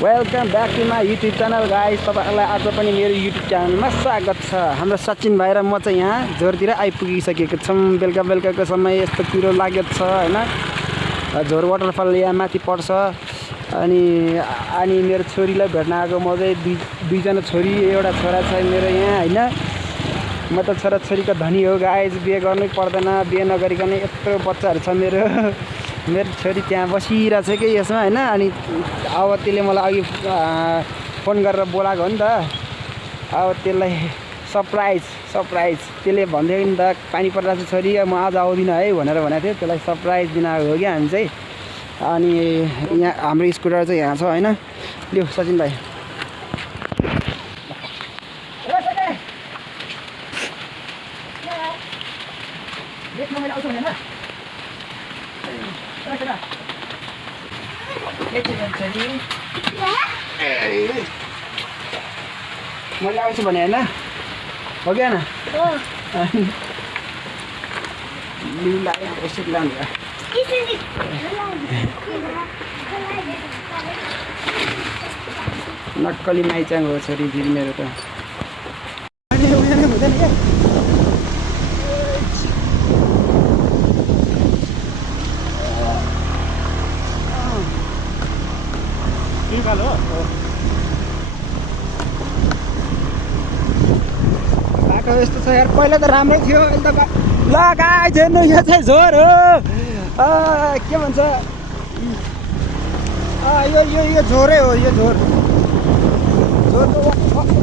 Welcome back to my YouTube channel guys. तपाईँहरूलाई आज पनि मेरो युट्युब च्यानलमा स्वागत छ। हाम्रो सचिन भाइ र म चाहिँ यहाँ झोरतिर आइपुगिसकेको छौँ। बेलुका बेलुकाको समय यस्तो कुरो लागेको छ होइन। झोर वाटरफल यहाँ माथि पर्छ। अनि मेरो छोरीलाई भेट्न आएको म चाहिँ दुईजना छोरी एउटा छोरा छ मेरो यहाँ होइन। म त छोराछोरीको धनी हो गाइस, बिहे गर्नै पर्दैन। बिहे नगरिकन यत्रो बच्चाहरू छ मेरो। मेरो छोरी त्यहाँ बसिरहेछ कि यसमा होइन। अनि अब त्यसले मलाई अघि फोन गरेर बोलाएको हो नि त। अब त्यसलाई सरप्राइज त्यसले भन्दै नि त पानी परिरहेको छ छोरी, म आज आउँदिनँ है भनेर भनेको थियो। त्यसलाई सरप्राइज दिन आएको हो कि हामी चाहिँ। अनि यहाँ हाम्रो स्कुटर चाहिँ यहाँ छ होइन। लियो सचिन भाइ। मैले आउँछु भने होइन हो कि होइन। यसरी लानु नक्कली माइचाङ हो छोरी दिदी मेरो त। हुँदैन क्या बाटो यस्तो छ यार। पहिला त राम्रै थियो अहिले त ल गाइस हेर्नु यो चाहिँ झोर हो। के भन्छ यो झोरै हो। यो झोरको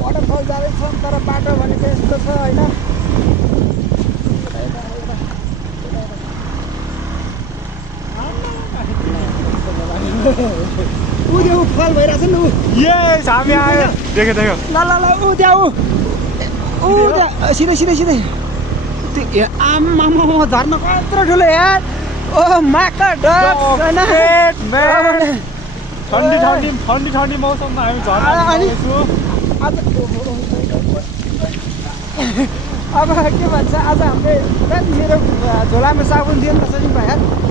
वाटरफल जाँदैछ तर बाटो भने चाहिँ यस्तो छ होइन। ऊ फल भइरहेछ नि। यस हामी आयो। देख्यो ल ऊ त्यहाँ सिधै त्यो आमा झर्न कत्रो ठुलो यार। ओ माका डक्स होइन। ठन्डी मौसममा हामी झर्ना अब के भन्छ आज हाम्रो मेरो झोलामा साबुन थियो नि त सचिन भाइ।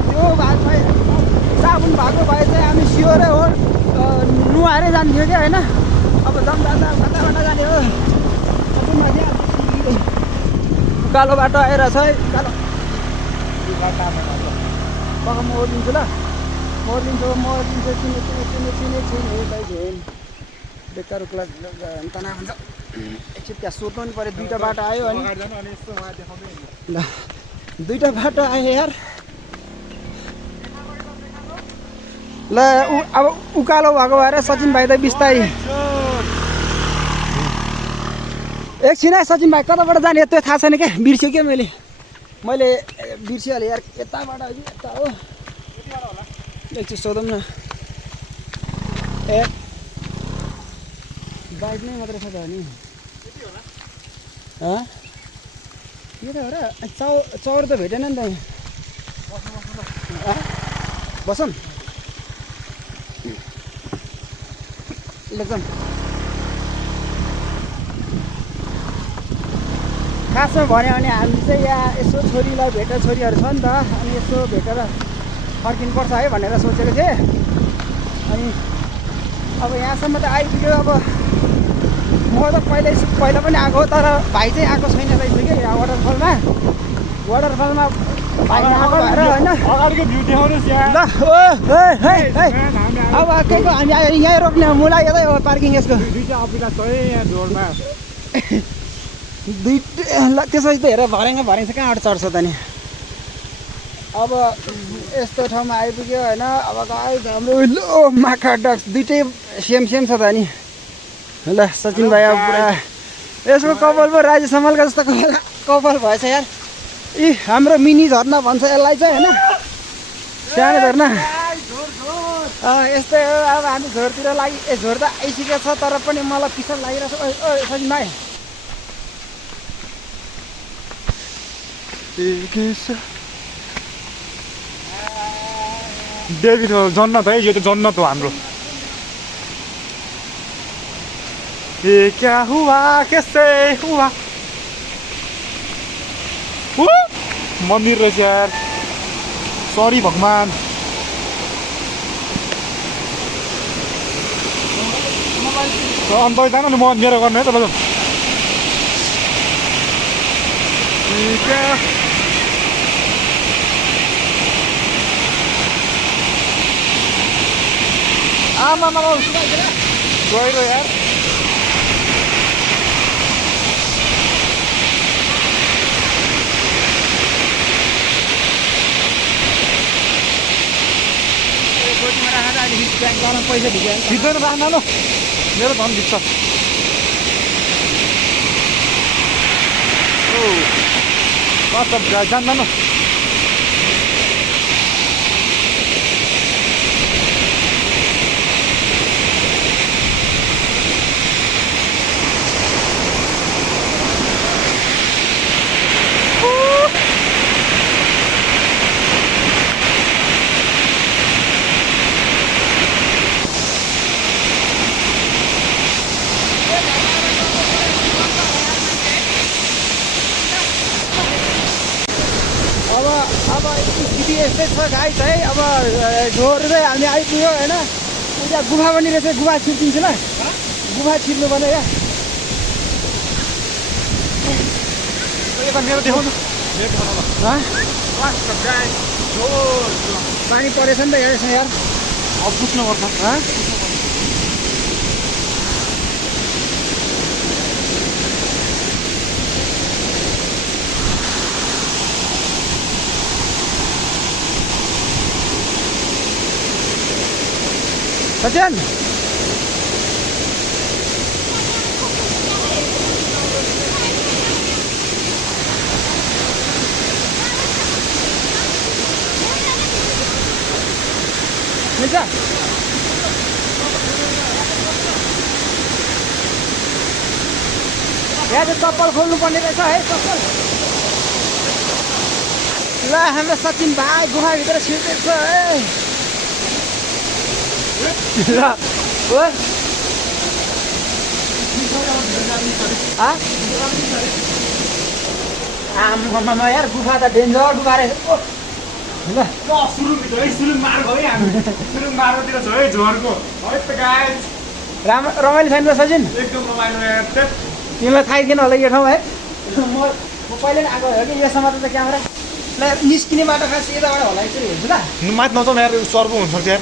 त्यो भातमा साबुन भएको भए चाहिँ हामी सियोरै हो नुहाएरै जान्थ्यो क्या होइन। अब जाँदा जाने हो। उकालो बाटो आइरहेछ है। उकालो म ओर्लिन्छु ल। मोर्लिन्छु चिने बेकार उक्ला तनाव हुन्छ। एकछिन त्यहाँ सोध्नु नि पऱ्यो। दुईवटा बाटो आयो अनि ल दुईवटा बाटो आयो यार। ल अब उकालो भएको भएर सचिन भाइ त बिस्तारै एकछिन है। सचिन भाइ कताबाट जाने त्यो थाहा छैन क्या, बिर्सेँ क्या मैले बिर्सिहालेँ यार। यताबाट यता हो एकछिन सोधौँ न। ए बाइक नै मात्रै छ त नि के त हो र। चौर त भेटेन नि त बसौँ एकदम। खासमा भन्यो भने हामी चाहिँ यहाँ यसो छोरीलाई छोरीहरू छ नि त। अनि यसो भेटेर फर्किनुपर्छ है भनेर सोचेको थिएँ। अनि अब यहाँसम्म त आइपुग्यो। अब म त पहिला पनि आएको तर भाइ चाहिँ आएको छैन रहेछ कि यहाँ वाटरफलमा भाइ आएको भएर होइन। अगाडिको भ्यू देखाउनुहोस् यहाँ। ल अब केको हामी आयो यहीँ रोक्ने मुला यतै हो पार्किङ यसको। दुईवटा अफिस छ है यहाँ झोरमा। त्यसपछि त हेर भर्याङ छ कहाँबाट चढ्छ त नि। अब यस्तो ठाउँमा आइपुग्यो होइन। अब गाइस हाम्रो लो माका डक्स दुइटै सेम छ त नि। ल सचिन भाइ अब पुरा यसको कपाल पो राजेश समालको जस्तो कपाल भएछ यार। हाम्रो मिनी झर्ना भन्छ यसलाई चाहिँ होइन। सानो झर्ना यस्तै हो। अब हामी झोरतिर झोर त आइसकेको छ तर पनि मलाई पिछाड लागिरहेछ। सचिन भाइ देवी जन्नत है। यो त जन्नत हो हाम्रो। ए क्या हुआ कैसे हुआ। मन्दिर रहेछ यार। सरी भगवान। अन्त जान नि म मेरो गर्ने है त ल आमा गइरो यार पैसा ढिक्यो भिज्दैन राख्न ल मेरो धन भिज्छ जान्दैन अब स्थिति यस्तै छ गाइस है अब ढोहरू चाहिँ हामी आइपुग्यो होइन उता गुफा पनि रहेछ गुफा छिर्दिन्छु ल गुफा छिर्नु पर्ने क्या यता मेरो देखाउनु पानी परेछ नि त यहाँ यसमा यार अब पुग्नुपर्छ सचिन मिल्छ यहाँ चाहिँ चप्पल खोल्नु पर्ने रहेछ है चप्पल ल हाम्रो सचिन भाइ गुफाभित्र छिर्दैछ है ल आम्मामा यार गुफा त डेन्जर गुफा रहेछ ल सुरुङ मार्ग है हामी सुरुङ मार्गतिर छ है झोरको है त गाइस रमाइलो छैन त सचिन एकदम रमाइलो यार तिमीलाई थाहै थिएन होला यो ठाउँ है म पहिले नै आएको हो कि यो समाज त क्यामेरा ल निस्किने बाटो खास यताबाट होला एकचोटि हेर्छु ल माथि नचाउँ यार सर्प हुनसक्छ यार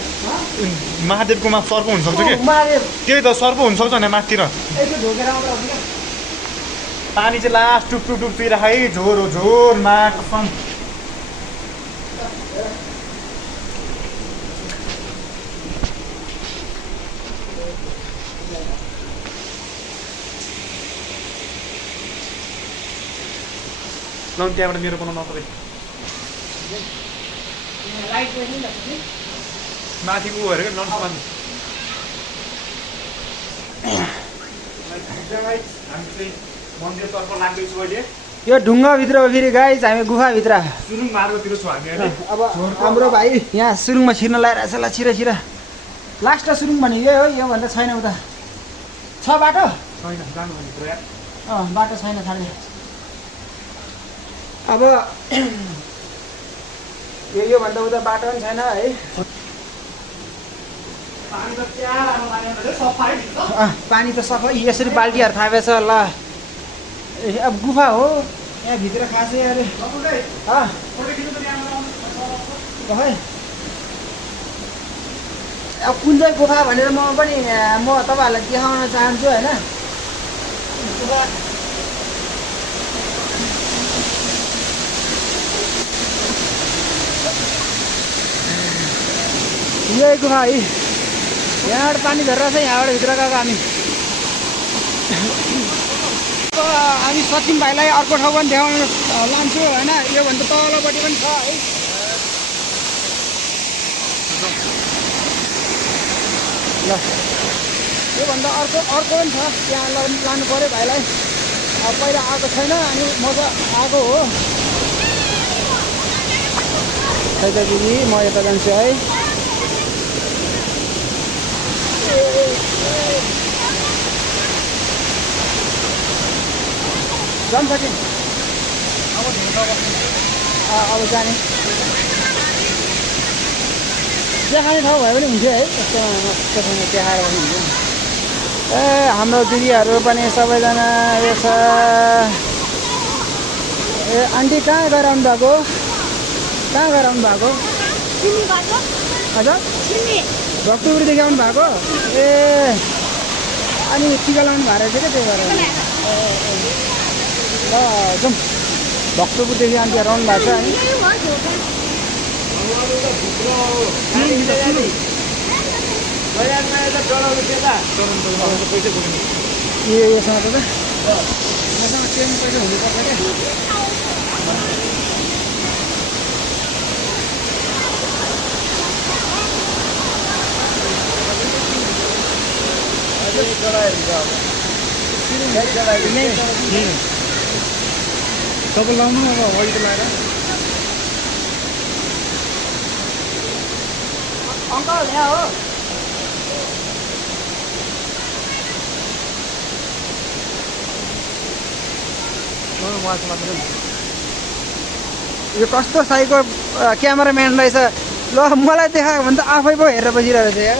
महादेवकोमा सर्प हुनसक्छ कि महादेव त्यही त सर्प हुनसक्छ भने माथितिर यसो ढोकेर आउँदा हुन्छ क्या पानी चाहिँ लास्ट टुप टुप टुप पिरहेको है झोर हो झोरमा कसम ल त्यहाँबाट मेरो बनाउनु तपाईँ माथि ऊ हेरेको नन पानी हामी चाहिँ मन्दिरतर्फ लाग्दैछु अहिले यो ढुङ्गाभित्र हो फेरि गाइस हामी गुफाभित्र सुरुङ मार्गतिर छौँ हामी अहिले अब हाम्रो भाइ यहाँ सुरुङमा छिर्न लगाइरहेछ ल छिरा छिरा लास्ट सुरुङ भनेको यही हो योभन्दा छैन उता छ बाटो छैन जानु भनेको यार बाटो छैन खालि अब योभन्दा उता बाटो पनि छैन है पानी त सफा यसरी बाल्टीहरू थापेछ ल अब गुफा हो यहाँ भित्र खासै अरे अब कुन चाहिँ गुफा भनेर म तपाईँहरूलाई देखाउन चाहन्छु होइन गुफा यही गुफा है यहाँबाट पानी झरेर चाहिँ यहाँबाट भित्र गएको हामी सचिन भाइलाई अर्को ठाउँ पनि देखाउन लान्छु होइन योभन्दा तलपट्टि पनि छ है ल योभन्दा अर्को पनि छ त्यहाँ लानु पऱ्यो भाइलाई अब पहिला आएको छैन अनि म त आएको हो खै त दिदी म यता जान्छु है जान सकिन अब जाने देखाउने ठाउँ भयो भने हुन्थ्यो है यस्तो ठाउँमा देखाएर पनि हुन्थ्यो हाम्रो दिदीहरू पनि सबैजना यो छ। ए आन्टी कहाँ गएर आउनु भएको? कहाँ गएर आउनु भएको? हजुर भक्तपुरदेखि आउनु भएको? ए अनि टिका लाउनु भएको रहेछ क्या, त्यही भएर। ल जाउँ, भक्तपुरदेखि आन्टीहरू आउनु भएको छ अनि योसँग त मसँग ट्रेन पैसा हुनुपर्छ क्या। तपाईँ लाउनु अब वाइट लगाएर। अङ्कल यहाँ हो। यो कस्तो साइको क्यामेराम्यान रहेछ। ल मलाई देखायो भने त आफै पो हेरेर बसिरहेको रहेछ यार।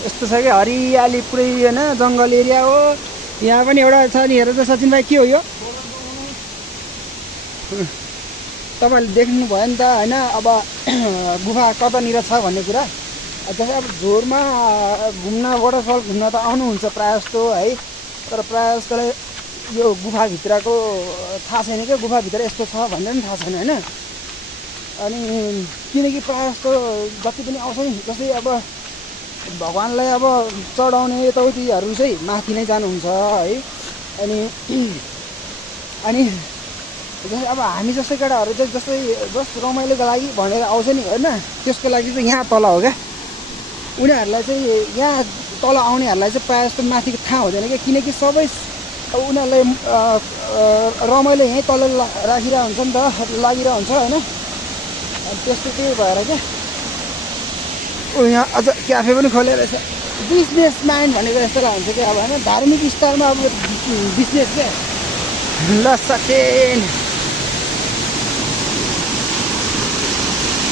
यस्तो छ कि हरियाली पुरै होइन, जङ्गल एरिया हो। यहाँ पनि एउटा छ नि, हेर त सचिन भाइ, के हो यो? तपाईँहरूले देख्नु भयो नि त होइन। अब गुफा कतानिर छ भन्ने कुरा। जस्तै अब झोरमा घुम्न, वाटरफल घुम्न त आउनुहुन्छ प्रायः जस्तो है, तर प्रायः जस्तोलाई यो गुफाभित्रको थाहा छैन क्या। गुफाभित्र यस्तो छ भनेर पनि थाहा छैन होइन। अनि किनकि प्रायः जस्तो जति पनि आउँछ नि, जस्तै अब भगवान्लाई अब चढाउने यताउतिहरू चाहिँ माथि नै जानुहुन्छ है। अनि जस्तै अब हामी जस्तै केटाहरू चाहिँ जस्तै जस्ट रमाइलोको लागि भनेर आउँछ नि होइन, त्यसको लागि चाहिँ यहाँ तल हो क्या। उनीहरूलाई चाहिँ यहाँ तल आउनेहरूलाई चाहिँ प्रायः जस्तो माथिको थाहा हुँदैन क्या, किनकि सबै अब उनीहरूलाई रमाइलो यहीँ तल राखिरहेको हुन्छ नि त, लागिरहेको हुन्छ होइन। अनि त्यस्तो त्यही भएर क्या। यहाँ अझ क्याफे पनि खोलेर रहेछ। बिजनेस माइन्ड भनेको जस्तो हुन्छ क्या अब होइन, धार्मिक स्तरमा अब बिजनेस क्या। ल सचिन,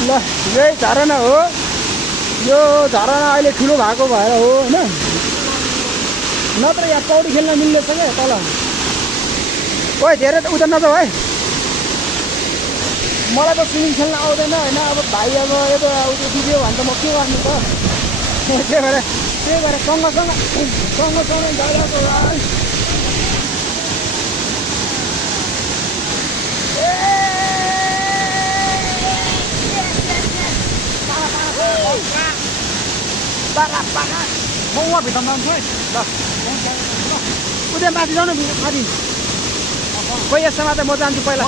ल यही झरना हो। यो झरना अहिले ठुलो भएको भएर हो होइन, नत्र यहाँ पौडी खेल्न मिल्ने छ क्या तल। ओइ धेरै त उता नजाऊ है, मलाई त स्विमिङ खेल्न आउँदैन होइन। अब भाइ अब यता उयो दिदियो भने त म के गर्नु त। त्यही भएर सँगसँगै गइरहेको भाइ। म उहाँभित्र नाम्छु है। ल उता माथि जाउँ न, माथि खोइ यसो मात्रै म जान्छु पहिला।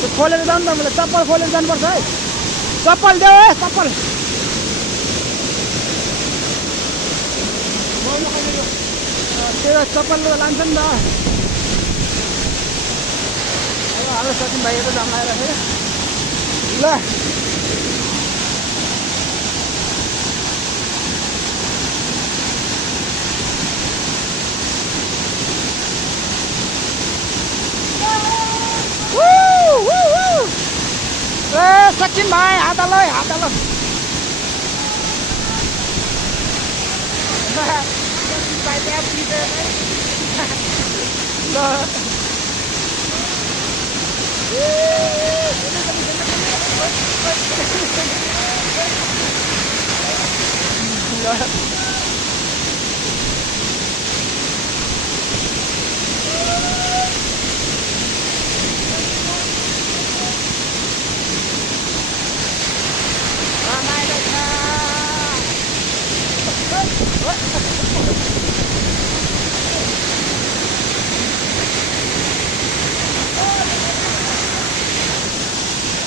त्यो खोलेर जानु त, मैले चप्पल खोलेर जानुपर्छ है। चप्पल देऊ है, चप्पल। त्यो चप्पल लान्छ नि त। हाम्रो सचिन भाइ यता जाम आएर ल सचिन भाइ हात हाल है, हात हाल।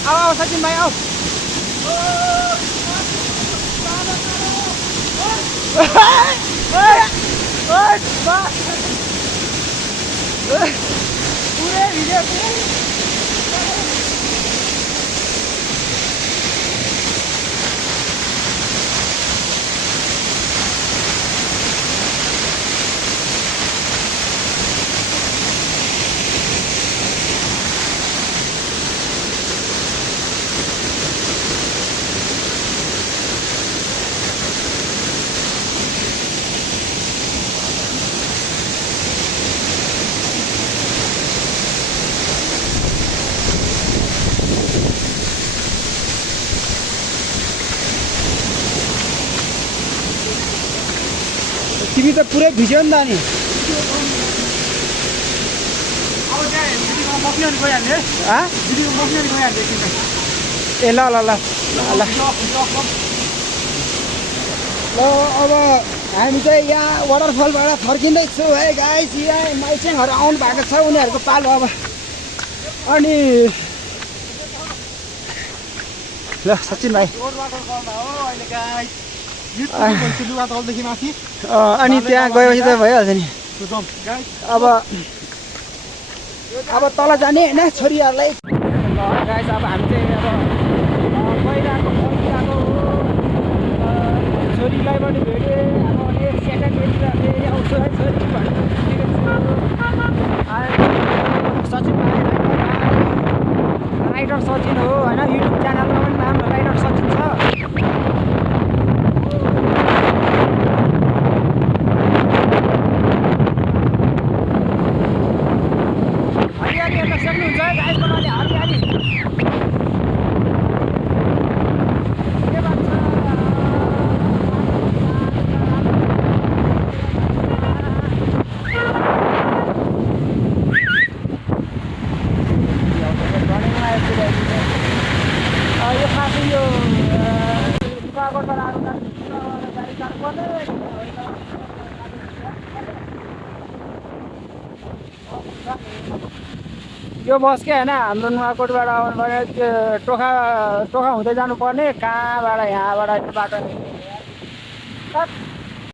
आओ सचिन भाइ आओ। पुरै भिडियो तिमी त पुरै भिज्यो नि त अनि अब त्यहाँ दिदीको मक्ने अनि गइहाल्ने दिदीको मक्ने अनि गइहाल्ने एकछिन ए ल ल ल ल अब हामी चाहिँ यहाँ वाटरफलबाट फर्किँदैछौँ है गाइस यहाँ माइसेङहरू आउनु भएको छ उनीहरूको पालो अब अनि ल सचिन भाइ लुगा तलदेखि माथि अनि त्यहाँ गएपछि त भइहाल्छ नि अब तल जाने होइन छोरीहरूलाई गाइस अब हामी चाहिँ अब गइरहेको फर्किरहेको छोरीलाई पनि भेटेँ अब एक सेकेन्ड फेरि आउँछु है छोरी सचिन भाइ राइटर सचिन हो होइन युट्युब च्यानलमा पनि नाम राइटर सचिन छ हरियाली हेर्न सक्नुहुन्छ है गाइस तपाईँले हरियाली के भन्छ यो खासै यो यो बस के होइन हाम्रो नुवाकोटबाट आउनु पर्ने त्यो टोखा हुँदै जानुपर्ने कहाँबाट यहाँबाट बाटो